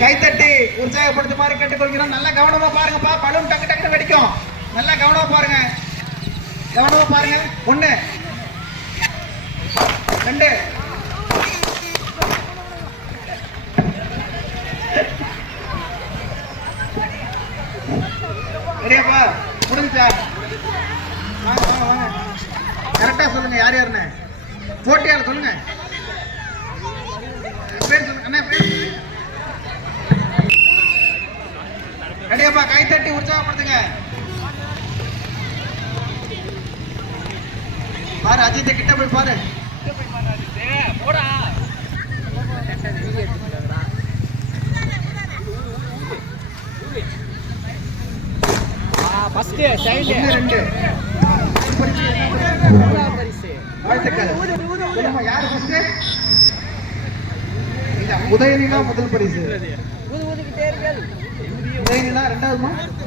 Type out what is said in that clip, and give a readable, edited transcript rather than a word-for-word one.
கைத்தட்டி உற்சாகப்படுத்துமாறு கேட்டுக்கொள்கிறோம். நல்லா கவனமா பாருங்கப்பா, பலூன் டக்கு டக்குன்னு வெடிக்கும். நல்லா கவனமா பாருங்க, கவனமா பாருங்க. 1 2 ரெடியாப்பா? முடிஞ்சா வாங்க வாங்க வாங்க. கரெக்டா சொல்லுங்க யார் யாருன்னு. போட்டியாளர் சொல்லுங்க, பேர் சொல்லுங்க அண்ணா, பேர். ரெடியாப்பா? கைத்தட்டி உற்சாகப்படுத்துங்க. பாரு அஜித்தை கிட்ட போய் பாரு. உதயநிலா முதல் பரிசு, உதயநிலா 2வது.